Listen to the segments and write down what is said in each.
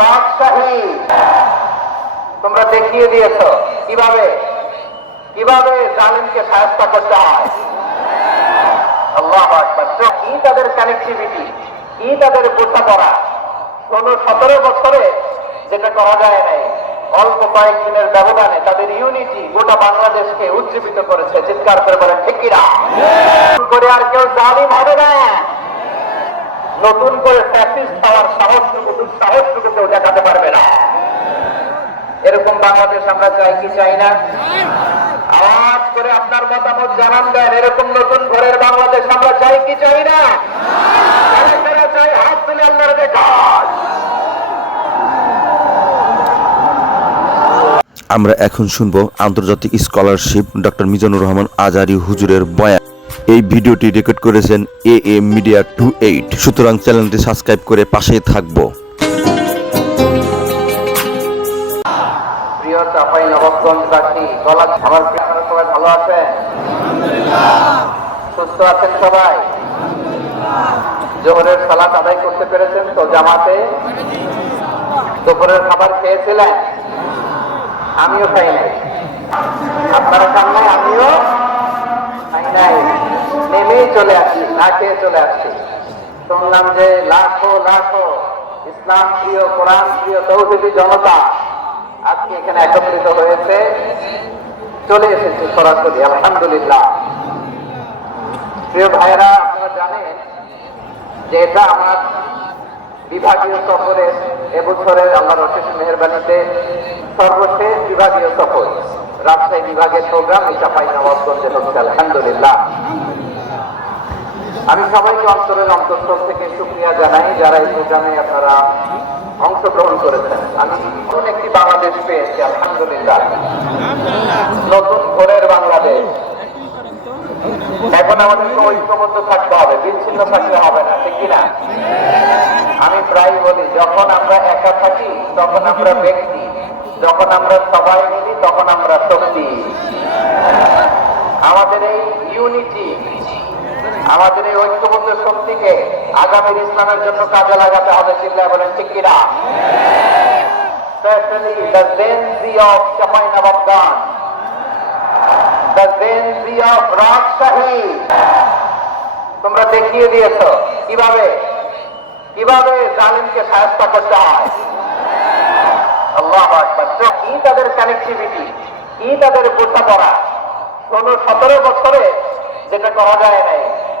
রাজশাহী তোমরা দেখিয়ে দিয়েছ। কীভাবে? কীভাবে জালিমকে সাহায্য করতে হয়? আল্লাহ কি তাদের কানেক্টিভিটি কি তাদের বোঝাপড়া? ষোলো সতেরো বছরে যেটা করা যায় নাই অল্প কয়েকদিনের ব্যবধানে তাদের ইউনিটি গোটা বাংলাদেশকে উজ্জীবিত করেছে। চিৎকার করে বলেন ঠিকিরা করে আর কেউ জালিম হবে না। নতুন করে ফ্যাসিস্ট হওয়ার সাহসটুকু দুঃসাহসটুকু কেউ দেখাতে পারবে না। এরকম বাংলাদেশ আমরা চাই কি চাই না? আওয়াজ করে আপনার মতামত জানান দেন, এরকম নতুন ঘরের বাংলাদেশ আমরা চাই কি চাই না? আমরা এখন শুনব আন্তর্জাতিক স্কলারশিপ ডক্টর মিজানুর রহমান আজারি হুজুরের বয়ান। এই ভিডিওটি রেকর্ড করেছেন A M media two eight সুতরাং চ্যানেলটি সাবস্ক্রাইব করে পাশেই থাকব। সুস্থ আছেন সবাই? জোহরের আদায় করতে পেরেছেন তো জামাতে? দুপুরের খাবার খেয়েছিলেন? আমিও খাই নাই। আপনারা খান নাই, আমিও? খাই নাই। নেমেই চলে আসছি না খেয়ে চলে আসছি শুনলাম যে লাখো লাখো ইসলাম প্রিয়, কোরআন প্রিয় তৌহিদি জনতা আজকে এখানে একত্রিত হয়েছে, চলে এসেছে সরাসরি, আলহামদুলিল্লাহ। প্রিয় ভাইরা আপনারা জানেন যে এটা আমার বিভাগীয় সফরে এবছরের আমার অশেষ মেহরবানিতে সর্বশেষ বিভাগীয় সফর, রাজশাহী বিভাগের প্রোগ্রাম এই চাপাই নবাবগঞ্জে হচ্ছে, আলহামদুলিল্লাহ। আমি সবাইকে অন্তরের অন্তঃস্থল থেকে সুক্রিয়া জানাই যারা এই প্রোগ্রামে আপনারা অংশগ্রহণ করেছেন। আমি নতুন একটি বাংলাদেশ পেয়েছি, আলহামদুলিল্লাহ। নতুন ভোরের বাংলাদেশ। এখন আমাদেরকে ঐক্যবদ্ধ থাকতে হবে, বিচ্ছিন্ন থাকলে হবে না, ঠিক কিনা? আমি প্রায় বলি, যখন আমরা একা থাকি, তখন আমরা ব্যক্তি, যখন আমরা সবাই মিলি, তখন আমরা শক্তি। আমাদের এই ইউনিটি আমাদের এই ঐক্যবদ্ধ শক্তিকে আগামীর ইসলামের জন্য কাজে লাগাতে হবে চিল্লায় বলেন, ঠিক কিনা? তোমরা দেখিয়ে দিয়েছ, কীভাবে? কীভাবে জালিমকে সাহায্য করতে হয়? আল্লাহ কি তাদের কানেক্টিভিটি কি তাদের বোঝাপড়া? ষোলো, সতেরো বছরে যেটা করা যায় নাই।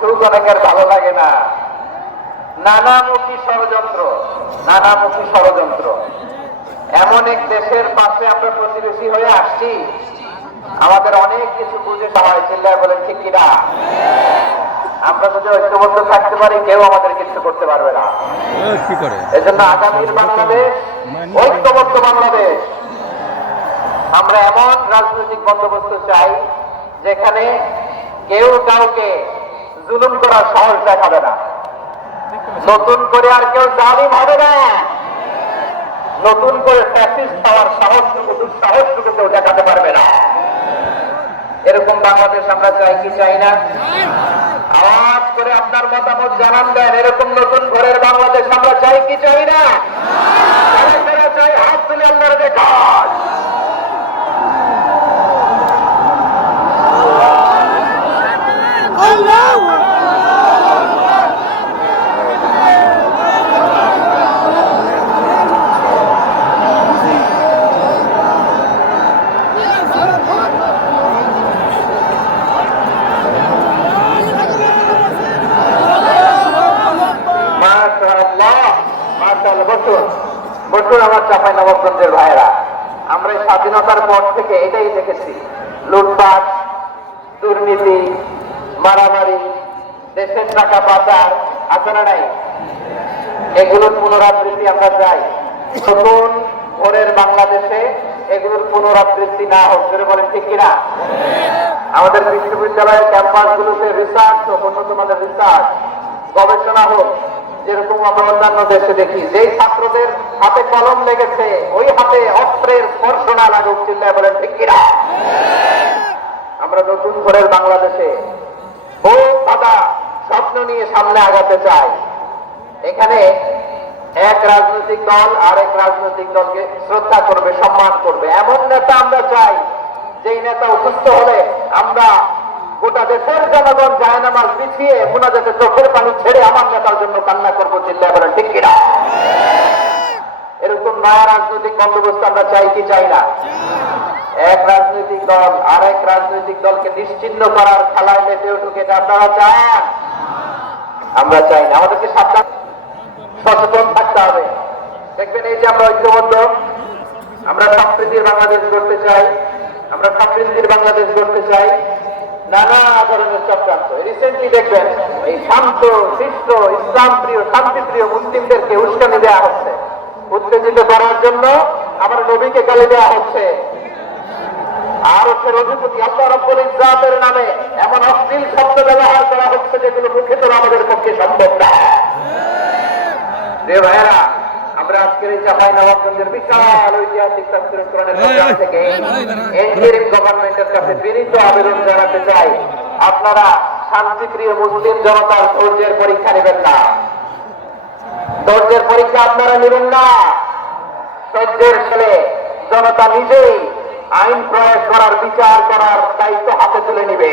সুখ অনেকের ভালো লাগে না। নানামুখী ষড়যন্ত্র নানামুখী ষড়যন্ত্র। এমন এক দেশের পাশে আমরা প্রতিবেশী হয়ে আসছি। আমাদের অনেক কিছু বুঝে সবাই চিল্লায় বলেন ঠিক কিনা? আমরা যদি ঐক্যবদ্ধ থাকতে পারি কেউ আমাদের কিছু করতে পারবে না। এজন্য আগামীর বাংলাদেশ ঐক্যবদ্ধ বাংলাদেশ। আমরা এমন রাজনৈতিক বন্দোবস্ত চাই যেখানে কেউ কাউকে জুলুম করার সাহস দেখাবে না। নতুন করে আর কেউ জালিম হবে না। নতুন করে ফ্যাসিস্ট হওয়ার সাহসটুকু দুঃসাহসটুকু কেউ দেখাতে পারবে না। এরকম বাংলাদেশ আমরা চাই কি চাই না? আওয়াজ করে আপনার মতামত জানান দেন। এরকম নতুন ঘরের বাংলাদেশ আমরা চাই কি চাই না? কারা কারা চাই হাত তুলে আল্লাহর দেখান বসুন। বসুন আমার চাপাই ভাইরা আমরা স্বাধীনতার পর থেকে এটাই দেখেছি। লুটপাট, দুর্নীতি, মারামারি, দেশের টাকা পাচার, আছে নাই? এগুলোর পুনরাবৃত্তি আমরা চাই। নতুন ভোরের বাংলাদেশে এগুলোর পুনরাবৃত্তি না ধরে বলেন, ঠিক কিনা? আমাদের বিশ্ববিদ্যালয়ের ক্যাম্পাসগুলোতে রিসার্চ হোক, উন্নত মানের রিসার্চ গবেষণা হোক, যেরকম আমরা অন্যান্য দেশে দেখি, যেই ছাত্রদের হাতে কলম লেগেছে, ওই হাতে অস্ত্রের স্পর্শ না লাগুক, চিল্লায় বলেন, ঠিক কিনা? আমরা নতুন ভোরের বাংলাদেশে বহু পাতা স্বপ্ন নিয়ে সামনে আগাতে চাই। এখানে এক রাজনৈতিক দল, আরেক রাজনৈতিক দলকে শ্রদ্ধা করবে, সম্মান করবে। এমন নেতা আমরা চাই, যেই নেতা উপস্থিত হলে আমরা গোটা দেশের জনগণ জায়নামাজ পিছিয়ে মোনাজাতে চোখের পানি ছেড়ে আমার নেতার জন্য কান্না করব চিল্লা বলেন, ঠিক কিনা? এরকম নয়া রাজনৈতিক বন্দোবস্ত আমরা চাই কি চাই না? এক রাজনৈতিক দল, আরেক রাজনৈতিক দলকে নিশ্চিন্ন করার খেলায় মেতে উঠুক, এটা আপনারা চান? আমরা চাই না, আমাদেরকে সাবধান সচেতন থাকতে হবে। দেখবেন এই যে আমরা ঐক্যবদ্ধ, আমরা সম্প্রীতির বাংলাদেশ গড়তে চাই, আমরা সমৃদ্ধির বাংলাদেশ গড়তে চাই দেওয়া হচ্ছে। এমন শব্দ ব্যবহার করা হচ্ছে যেগুলো মুখে তোলা আমাদের পক্ষে সম্ভব না। রে ভাইয়েরা আমরা আজকের এই চাপাই নবাবগঞ্জের বিশাল ঐতিহাসিক থেকে এনজিএম গভর্নমেন্টের কাছে বিনীত আবেদন জানাতে চাই। আপনারা শান্তিপ্রিয় মুসলিম জনতার ধৈর্যের পরীক্ষা নেবেন না। ধৈর্যের পরীক্ষা আপনারা নেবেন না। সহ্যের ছেলে জনতা নিজেই আইন প্রয়োগ করার বিচার করার দায়িত্ব হাতে তুলে নিবে।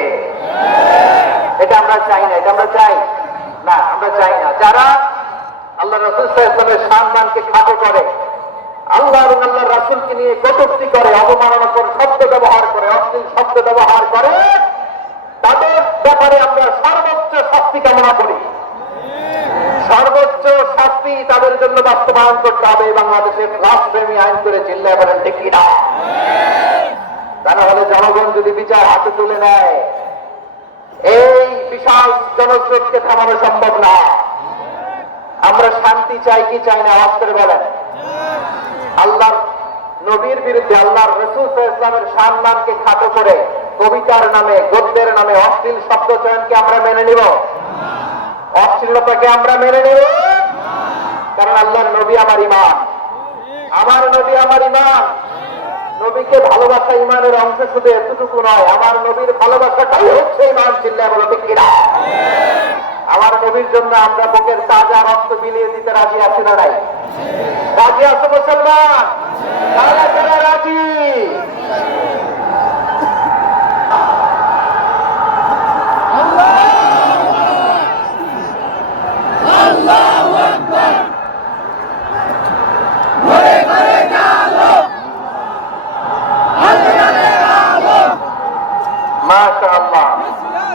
এটা আমরা চাই না এটা আমরা চাই না আমরা চাই না। যারা আল্লাহ রসুল সাহেবের সম্মানকে খাটো করে। আল্লাহ এবং আল্লাহ রাসুলকে নিয়ে কটুক্তি করে, অবমাননা করে, শব্দ ব্যবহার করে, অশ্লীল শব্দ ব্যবহার করে। তাদের ব্যাপারে আমরা সর্বোচ্চ শাস্তি কামনা করি। সর্বোচ্চ শাস্তি তাদের জন্য বাস্তবায়ন করতে হবে। বাংলাদেশের রাষ্ট্রপ্রেমী আইন করে চিল্লায় বলেন, ঠিক কিনা? তা না হলে জনগণ যদি বিচার হাতে তুলে নেয়, এই বিশাল জনস্রোতকে থামানো সম্ভব না। আমরা শান্তি চাই কি চাই না আওয়াজ করে বলেন আল্লাহর নবীর বিরুদ্ধে আল্লাহর রসুল ইসলামের সম্মানকে খাটো করে কবিতার নামে, গদ্যের নামে অশ্লীল শব্দ চয়নকে আমরা মেনে নিব? অশ্লীলতাকে আমরা মেনে নেব? কারণ আল্লাহর নবী আমার ইমান আমার নবী আমার ইমান নবীকে ভালোবাসা ইমানের অংশ শুধু এতটুকু নয়, আমার নবীর ভালোবাসাটাই হচ্ছে ইমান চিল্লা বলো, ঠিক আমার নবীর জন্য আমরা বুকের তাজা রক্ত বিলিয়ে দিতে রাজি আছি না নাই? রাজি আছো মুসলমান কারা কারা রাজি মাশাআল্লাহ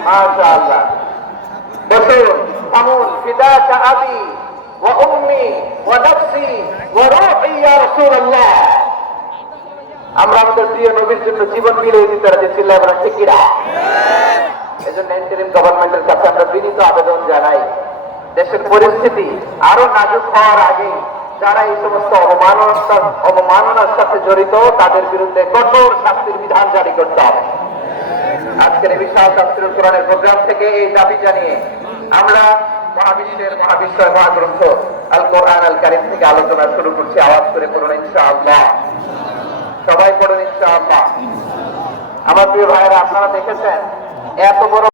মাশাআল্লাহ বসুন থামুন ফিদাকা আবি ওয়া উম্মি ওয়া নাফসি ওয়া রূহি ইয়া রাসূলুল্লাহ আমরা আমাদের প্রিয় নবীর জন্য জীবন বিলিয়ে দিতে রাজি চিল্লায় বলেন ঠিক কিনা? এজন্য ইন্টারিম গভর্নমেন্টের কাছে আমরা বিনীত আবেদন জানাই, দেশের পরিস্থিতি আরও নাজুক হওয়ার আগে যারা এই সমস্ত অবমাননার অবমাননার সাথে জড়িত, তাদের বিরুদ্ধে কঠোর শাস্তির বিধান জারি করতে হবে। আজকের এই বিশাল তাফসিরুল কোরআনের প্রোগ্রাম থেকে এই দাবি জানিয়ে আমরা মহাবিশ্বের মহাবিশ্বর মহাগ্রন্থ আল কোরআন আল কারিম থেকে আলোচনা শুরু করছি। আওয়াজ করে করুন ইনশাআল্লাহ। সবাই করুন আমার প্রিয় ভাইয়েরা আপনারা দেখেছেন? এত বড়